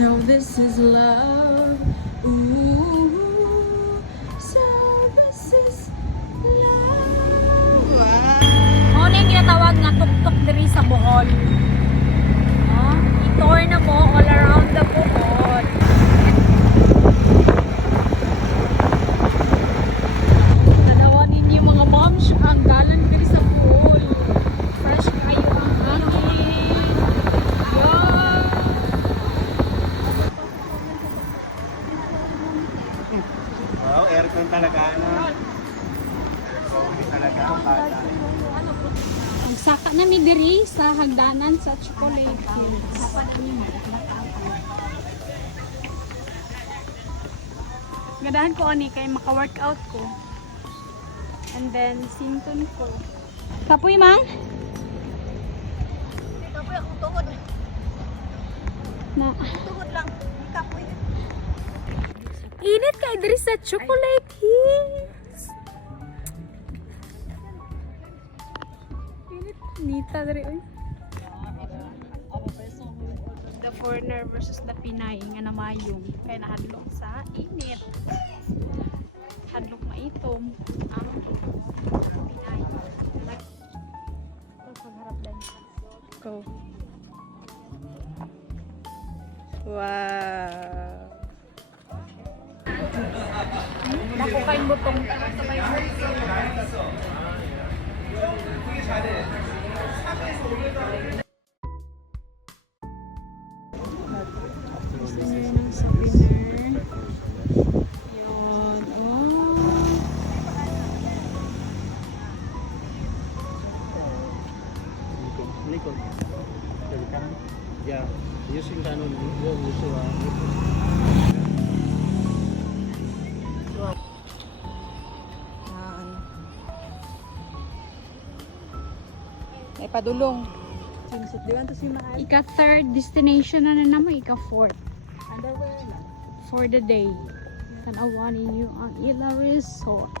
So this is love. Ooh, so this is love. Wow. Ano yung ginatawag nga tuktok diri sa Bohol? Oh, i-tour na mo all around the Bohol. Tanawan ninyo mga moms, ang dalan diri sa Bohol. Fresh kayo ang hangin. Yan. Wow, aircon talaga, ano? Okay talaga ang bata. Ang saka na mi diri sa hagdanan sa Chocolate Hills. Gadahan ko ani kay maka-workout ko. And then sinton ko. Kapoy mang? Kapoy akong tuhod. Na. Tuhod lang. Kapoy. Init kay diri sa Chocolate Hills. Init nita diri oy. The foreigner versus the Pinay nga namayong kay nahadlok sa init. Hadlok maitom ang Pinay. Pagharap dan. Go. Wow. Dako kayong butong. Gusto niyo yun ang souvenir. Yun. Oh. Likod. Dari kanan. Ya, using kanan. Ya, using May padulong. Sinsit diwan to si Mahal. Ika-third destination na naman, ika-fourth. Underwear lang. For the day. Tanawanin niyo ang Ila Resort.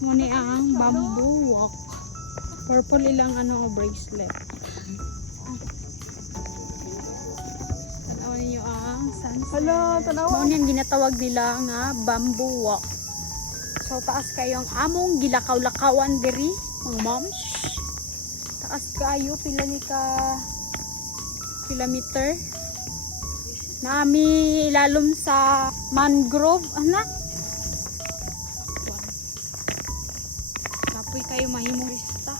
Muni ang bamboo walk. Purple ilang ano bracelet. Tanawanin niyo ang sunset. Hala, tanawa. Mao niyang ginatawag nila nga bamboo walk. So taas kayo ang among gilakaw-lakawan diri, mga moms. Taas kayo pila ni ka kilometer. Nami ilalom sa mangrove, ana. Kapoy kayo mahimong rista.